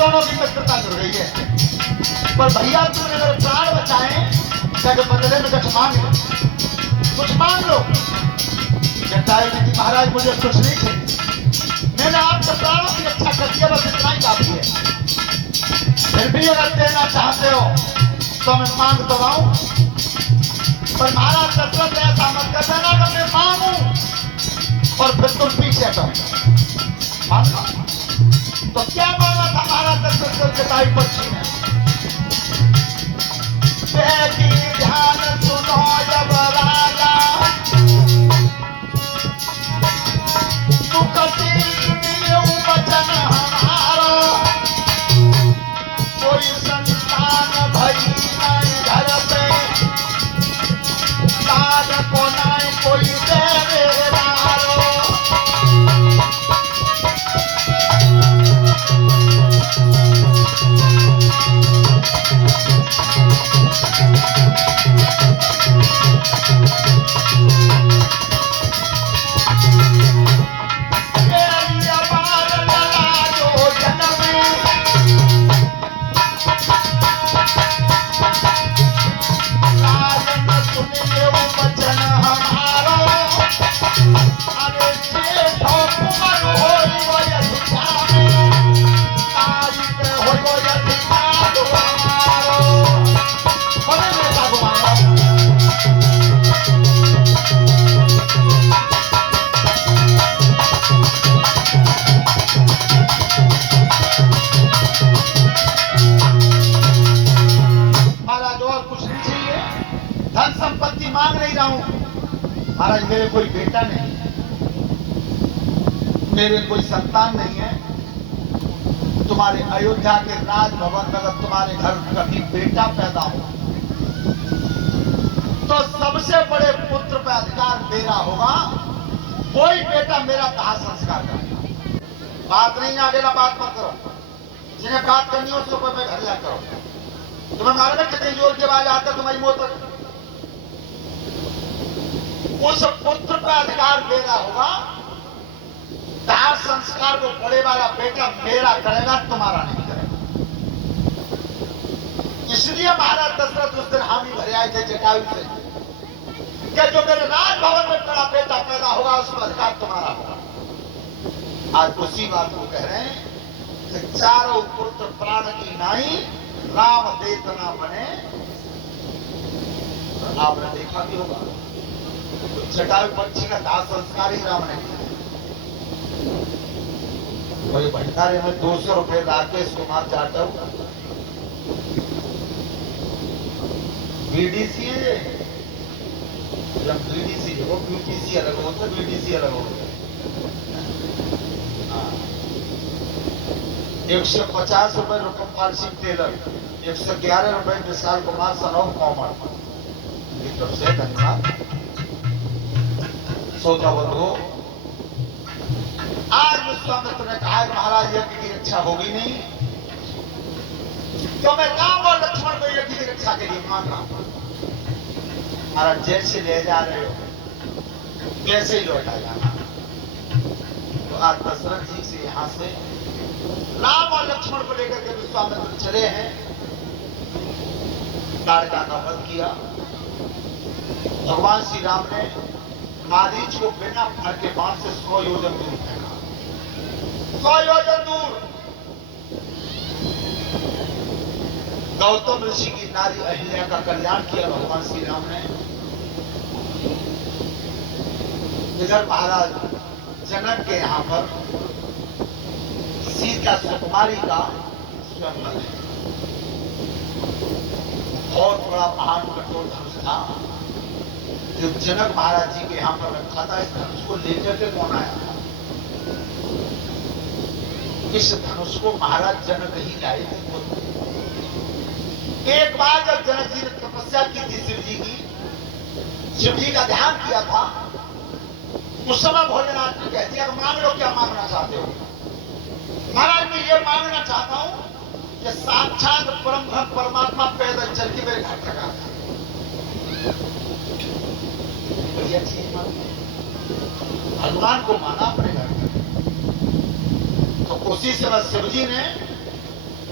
दोनों की मित्रता जुड़ गई है। पर भैया तुमने मेरे प्राण बचाए, क्या बदले में कुछ मांग लो, कुछ मांग लो। जटायु ने कि महाराज मुझे कुछ नहीं चाहिए, मैंने आपके प्राणों की रक्षा कर दिया, बस इतना ही काफी है। फिर भी अगर देना चाहते हो तो मैं मांग तो लाऊं, पर महाराज दशरथ ऐसा मत कर देना कि मैं मांगू और फिर तुम पीछे हटो। मान लो तो क्या मांगा था महाराज दशरथ को जटायु पक्षी ने? बेटी ध्यान सुनो जब राजा मुकती सुनियो वचन हमारो, कोई संतान भई नहीं घर पे, साध को नहीं कोई देवेदारो। धन संपत्ति मांग नहीं रहा हूं महाराज, मेरे कोई बेटा नहीं, मेरे कोई संतान नहीं है। तुम्हारे अयोध्या के राजभवन में अगर तुम्हारे घर कभी बेटा पैदा हो तो सबसे बड़े पुत्र पर अधिकार मेरा होगा। कोई बेटा मेरा दाह संस्कार करेगा। बात नहीं आगे ना बात मत करो, जिन्हें बात करनी हो उसको मैं घर जा करो। तुम्हें मालूम है कितनी जोर की आवाज आता तुम्हारी मुंह तक? उस पुत्र का अधिकार मेरा होगा। दाह संस्कार को बड़े वाला बेटा मेरा करेगा, तुम्हारा नहीं करेगा। इसलिए महाराज दशरथ उस दिन हामी भरे आए थे जटायु से कि जो मेरे राजभवन में बड़ा बेटा पैदा होगा उसका अधिकार तुम्हारा होगा। आज उसी बात को कह रहे हैं कि चारों पुत्र प्राण की नाई राम देतना बने। आपने देखा भी होगा जटायु पक्षी का दाह संस्कार ही राम ने किया। वही भंडारे में 200 रुपए राकेश कुमार जाटव बीडीसी है, जब बीडीसी वो बीटीसी अलग होता है, बीडीसी अलग होता है। 150 रुपए रुकमपाल सिंह टेलर, 111 रुपए विशाल कुमार सनौफ कॉमर की तरफ से धन्यवाद। सोचा बंधु, आज विश्वामित्र ने कहा महाराज यज्ञ की रक्षा होगी नहीं तो मैं राम और लक्ष्मण को यज्ञ की रक्षा के लिए मांग रहा हूं। महाराज जैसे ले जा रहे हो कैसे ही लौटा जाना। तो आज दशरथ जी से यहां से राम और लक्ष्मण को लेकर के विश्वामित्र चले हैं। ताड़का का वध किया। भगवान श्री राम ने मारीच को बिना फर के बाण से 100 योजन दूर फेंका, 100 योजन दूर। गौतम ऋषि की नारी अहिल्या का कल्याण किया भगवान श्री राम ने। इधर महाराज जनक के यहां पर सीता सुकुमारी का स्वयं है। बहुत बड़ा महान कठोर धनुष था जो जनक महाराज जी के यहां पर रखा था। इस धनुष को लेकर के कौन आया था? इस धनुष को महाराज जनक ही लाए थे। एक बार जब जनक जी ने तपस्या की थी शिव जी का ध्यान किया था, उस समय भोलेनाथ ने कह दिया मांग लो क्या मांगना चाहते हो। महाराज मैं ये मांगना चाहता हूं कि साक्षात परम भक्त परमात्मा पैदल चल के मेरे घर तक आता है। बढ़िया चीज मांगी, भगवान को माना अपने घर में। तो उसी समय शिव जी ने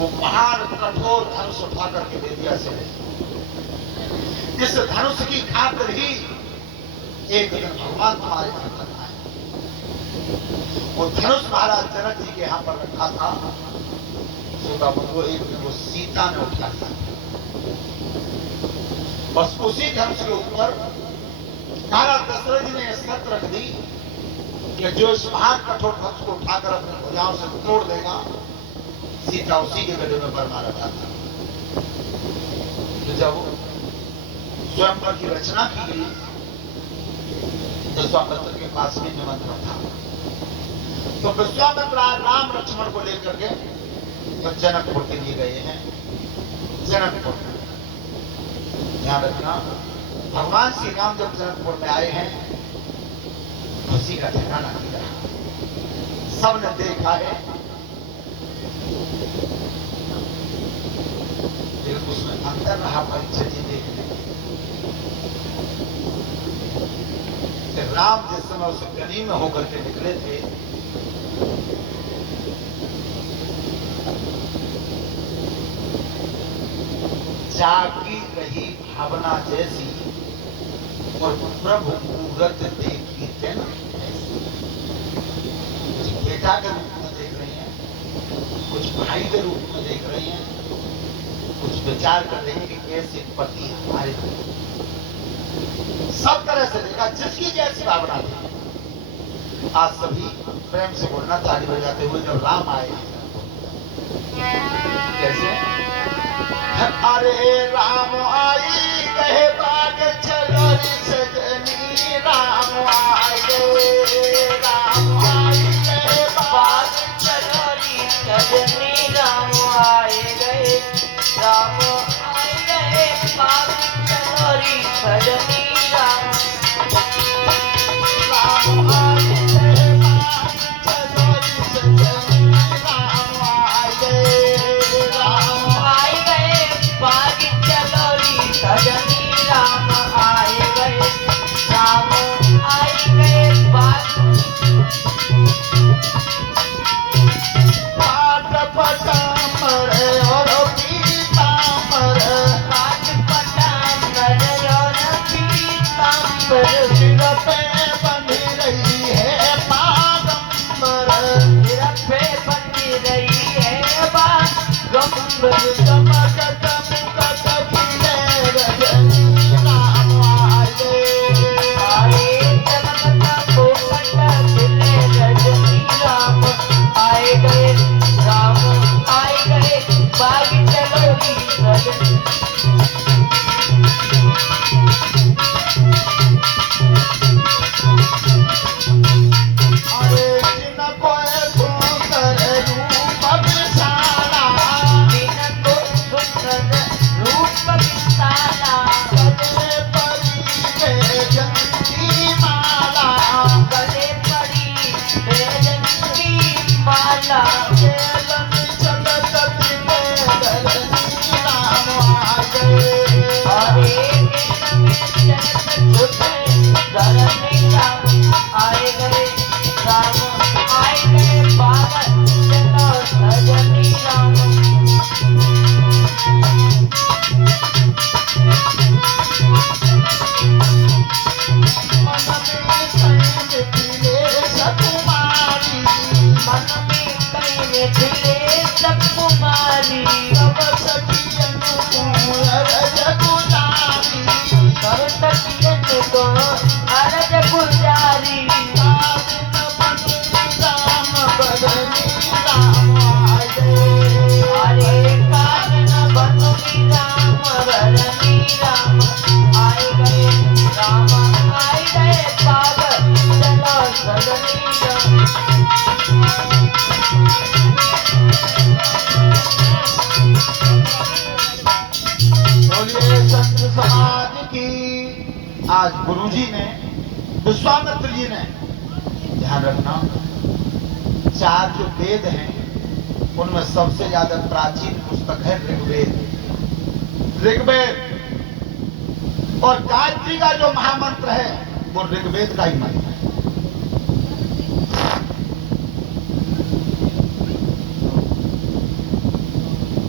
वो महान कठोर धनुष उठा करके दे दिया से इस धनुष की खातिर ही एक दिन भगवान तुम्हारे घर तक आए। वो धनुष महाराज जनक जी के यहाँ पर रखा था, एक दिन वो सीता ने उठा लिया। बस उसी धनुष के ऊपर महाराज दशरथ जी ने यह शर्त रख दी कि जो इस महान कठोर धनुष को उठाकर अपनी भुजाओं से तोड़ देगा, सीता उसी के गले में बरमा रखा था। तो जब स्वयंवर की रचना की गई विश्वामित्र के पास भी निमंत्रण था, तो विश्वामित्र राम लक्ष्मण को लेकर के तो जनकपुर के लिए गए हैं। जनकपुर ध्यान रखना, भगवान श्री राम जब जनकपुर में आए हैं, खुशी का ठिकाना नहीं रहा। सबने देखा है, लेकिन उसमें अंदर रहा परीक्षा जी देखने। राम जिस समय उस गली में होकर के निकले थे, जागी रही भावना जैसी और प्रभु मूरत देखी थे ना, कुछ बेटा के रूप में देख रही हैं, कुछ भाई के रूप में देख रही हैं, कुछ विचार कर रही हैं कि कैसे पति हमारे सब तरह से देखा, जिसकी जैसी भावना थी। आज सभी प्रेम से बोलना ताली बजाते हुए जब राम आए, कैसे अरे राम आई कहे बाग चलो सजनी, राम आई कहे बाग चलो सजनी, राम आए गए, राम आए गए बाग चलो सजनी, राम आए गए बाग चलो सजनी, राम आए गए, राम आए गए बाग चलो सजनी, राम आए गए, राम आए गए बाग पाट पटामर और पीताम्बर, पाट पटामर और पीताम्बर, सिर पे बंधी रही है बागंबर, सिर पे बंधी रही है बागंबर, चमक चमक खिले रजनी, राम आए गए, चमक चमक खिले रजनी, राम आए गए, राम आए गए बाग चलो सजनी। अरे जिनको सुंदर रूप विशाला, जिनको सुंदर रूप विशाला, गले पड़ी बैजन की माला, गले पड़ी बैजन की माला, चलन चलत दिले धरनी, राम आ गए, अरे चलत झूठे धरनी, राम आए गए, राम आए गए बाग चलो सजनी, राम मन में कहीं मिथिले सकुमारी, सब सखियन को अरज गुजारी, सब सखियन को अरज गुजारी, राम बदनी, राम आए गए, अरे कान बदनी, राम बदनी, राम आए गए, राम आए गए बाग चलो सजनी, राम बोलिए संत समाज की। आज गुरुजी ने, विश्वामित्र जी ने, ध्यान रखना, 4 जो वेद हैं उनमें सबसे ज्यादा प्राचीन पुस्तक है ऋग्वेद। ऋग्वेद और गायत्री का जो महामंत्र है वो ऋग्वेद का ही मंत्र है।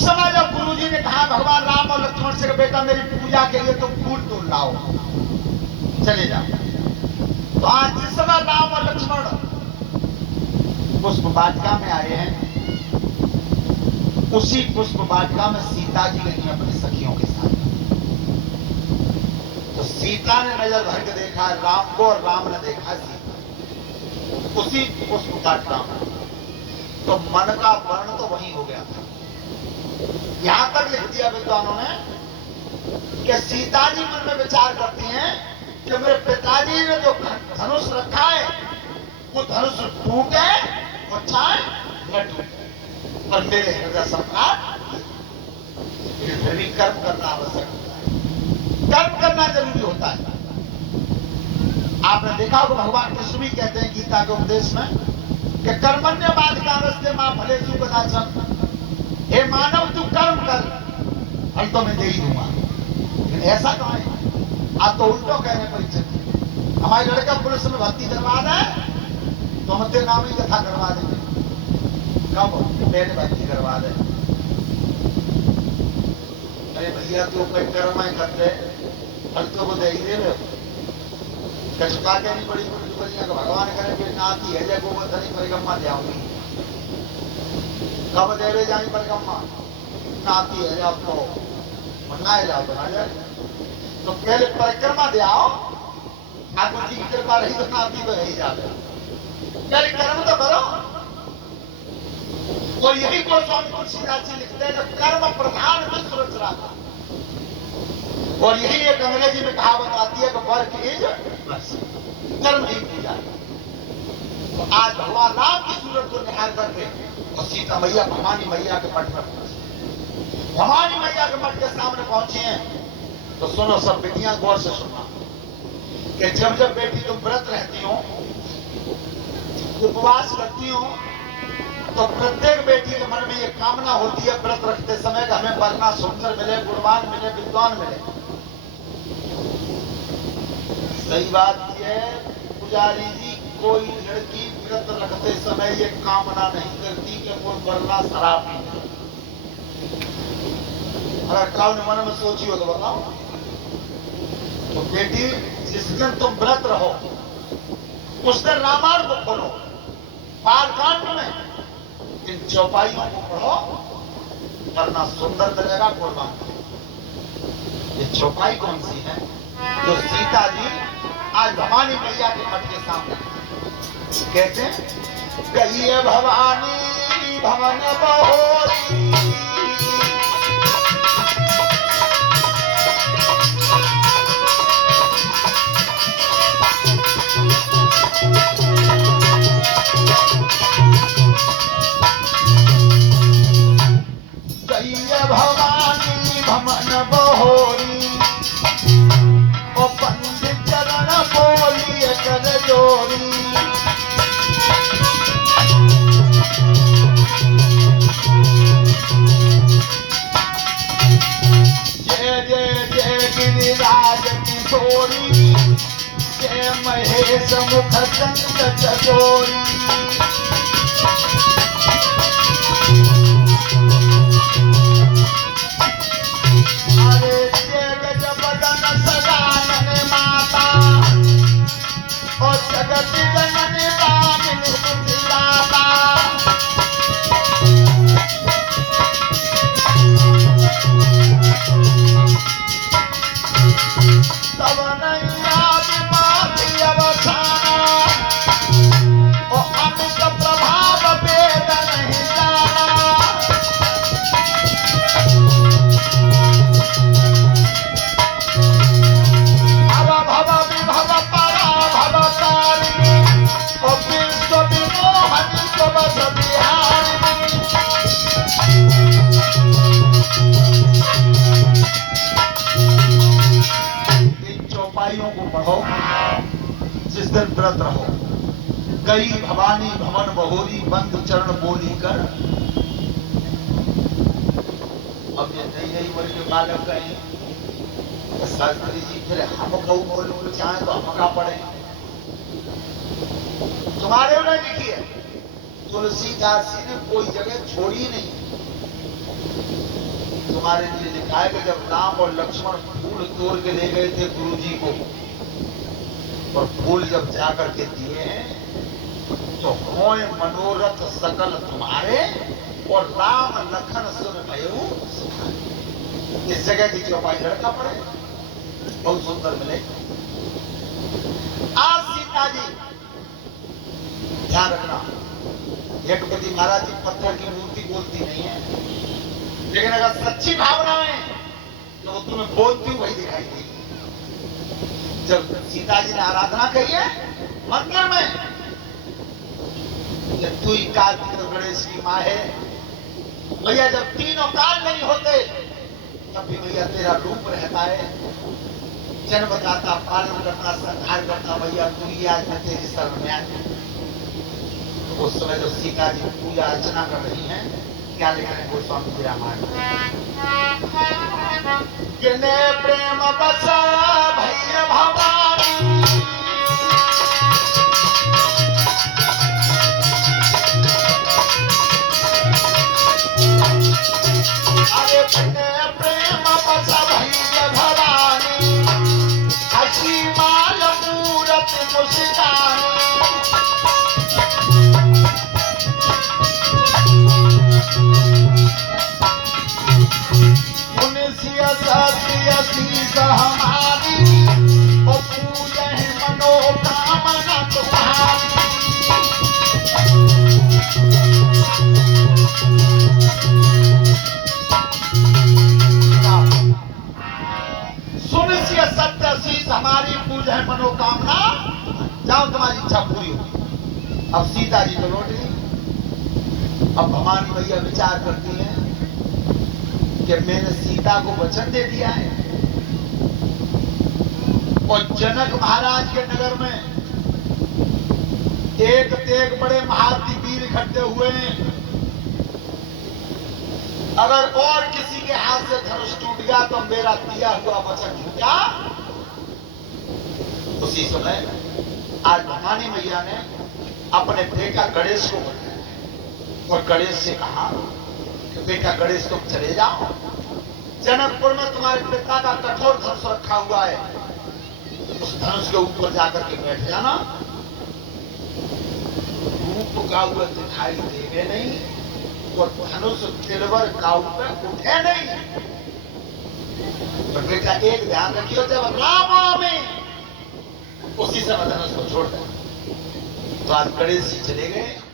उस समय जब गुरुजी ने कहा भगवान राम और लक्ष्मण से, बेटा मेरी पूजा के लिए तुम फूल तोड़ लाओ, चले जाओ। तो आज जिस समय राम और लक्ष्मण पुष्प वाटिका में आए हैं, उसी पुष्प वाटिका में सीता जी गई अपनी सखियों के साथ। तो सीता ने नजर भर के देखा राम को और राम ने देखा सीता, उसी पुष्प वाटिका में। तो मन का वर्ण तो वही हो गया था। यहां तक लिख दिया विद्वानों ने कि सीता जी मन में विचार करती हैं कि मेरे पिताजी ने जो धनुष रखा है वो धनुष टूटे और चाहे न टूटे, पर मेरे हृदय सम्राट फिर भी कर्म करना आवश्यक होता है, कर्म करना जरूरी होता है। आपने देखा होगा भगवान कृष्ण भी कहते हैं गीता के उपदेश में कि कर्मण्यवाधिकारस्ते मां फलेषु कदाचन, हे मानव तू कर्म कर, फल तो मैं दे ही दूंगा। लेकिन ऐसा कहाँ है? आप तो उल्टो कह रहे हैं परीक्षित, हमारे लड़का पुलिस में भर्ती करवा दे तो हम तेरे नाम ही कथा करवा देंगे। कब? पहले भर्ती करवा दे। अरे भैया तू कोई कर्म है करते, फल तो वो दे ही दे रहे हो। कछुआ के नहीं बड़ी बड़ी भगवान करे फिर नाती है जय गोवर्धनी परिक्रमा जाऊंगी, कब देवे जानी परिक्रमा नाती है आपको बनाए जाओ, बना जाए। तो पहले परिक्रमा दे आओ, ठाकुर जी की कृपा रही तो नाती तो यही जाते, पहले कर्म तो करो। और यही को स्वामी तुलसीदास जी लिखते हैं कर्म प्रधान विश्व रचना। और यही एक अंग्रेजी में कहावत आती है कि वर्क इज बस, कर्म ही पूजा। तो आज भगवान राम की सूरत को निहार करके और सीता मैया भवानी मैया के मठ पर पहुंची, भवानी मैया के मठ के सामने पहुंची हैं। तो सुनो सब बेटियां, गौर से सुनना कि जब जब बेटी तुम व्रत रहती हो, उपवास करती हो, तो प्रत्येक बेटी के मन में ये कामना होती है व्रत रखते समय कि हमें वरना सुंदर मिले, गुणवान मिले, विद्वान मिले। सही बात ये पुजारी जी, कोई लड़की व्रत रखते समय ये कामना नहीं करती कि वो वरना शराब पी। अगर काउ ने मन में सोची हो तो बताओ। तो बेटी जिस दिन तुम व्रत रहो उस दिन रामायण को पढ़ो, बालकांड में इन चौपाइयों को पढ़ो, वरना सुंदर मिलेगा, गुणवान मिलेगा। ये चौपाई कौन सी है? जो सीता जी आज भवानी मैया के मठ के सामने कहते हैं, गई भवानी भवन बहोरी, गई भवानी भवन बहोरी, ओ पंडित चरण बोलिए कर जोरी। जय जय जय गिरिराज किशोरी, जय महेश मुख चंद चकोरी। अरे जय गजबदन सदानन माता, और जगत जननी दामिनी मुक्तिदाता। तब नैया विमाती अवसाना, और अमित प्रभाव वेद नहीं जाना। भव विभव परा भव तारिणी, और विश्व विमोहनी सबस बिहारिणी। इन चौपाइयों को पढ़ो जिस दिन व्रत रहो। गई भवानी भवन बहोरी, बंद चरण बोली कर। अब ये नई नई वर्ष के बालक गए शास्त्री जी, फिर हम कहूँ बोल चाहे तो हम का पढ़े। तुम्हारे में लिखी है तुलसीदास जी ने कोई जगह छोड़ी नहीं। तुम्हारे लिए लिखा है कि जब राम और लक्ष्मण फूल तोड़ के ले गए थे गुरुजी को, और फूल जब जाकर के दिए तो होए मनोरथ सकल तुम्हारे, और राम लखन सुन भयो सुखाए। इस जगह की चौपाई लड़का पड़े, बहुत सुंदर मिले। आज सीता जी, ध्यान रखना, यज्ञपति महाराज जी पत्थर की मूर्ति बोलती नहीं है, लेकिन अगर सच्ची भावना है तो वो तुम्हें बोलती वही दिखाई देगी। जब सीता जी ने आराधना करी है मंदिर में, जब तू ही कार्तिक गणेश की माँ है भैया, जब तीनों काल नहीं होते तब भी भैया तेरा रूप रहता है, जन्मदाता, पालन करता, संहार करता, भैया तू ही आज मैं तेरी शरण में आया। तो उस समय जो सीता जी पूजा अर्चना कर रही हैं, क्या लिखा है गोस्वामी जी रामायण किने प्रेम बसा भैया भवानी, अरे किने प्रेम बसा भैया भवानी, हसी माल मूरत मुस्कानी। हमारी और पूजा है मनोकामना तुम्हारी। सुनिश्चित सत्य शीश हमारी पूजा है मनोकामना, जाओ तुम्हारी इच्छा पूरी होगी। अब सीता जी तो लौट गई। अब भवानी भैया विचार करती हैं कि मैंने सीता को वचन दे दिया है, और जनक महाराज के नगर में एक तेग बड़े महारथी वीर इकट्ठे हुए हैं। अगर और किसी के हाथ से धनुष टूट गया तो मेरा दिया हुआ वचन झूठा। उसी समय आज भवानी मैया ने अपने बेटा गणेश को बुलाया और गणेश से कहा कि बेटा गणेश तुम चले जाओ, जनकपुर में तुम्हारे पिता का कठोर धनुष रखा हुआ है, उस धनुष के ऊपर जाकर के बैठ जाना। रूप का हुआ दिखाई देवे नहीं और धनुष तिलवर काऊ पे उठे नहीं। पर बेटा एक ध्यान रखियो, जब राम में उसी समय धनुष को छोड़ दे। तो आज गणेश जी चले गए।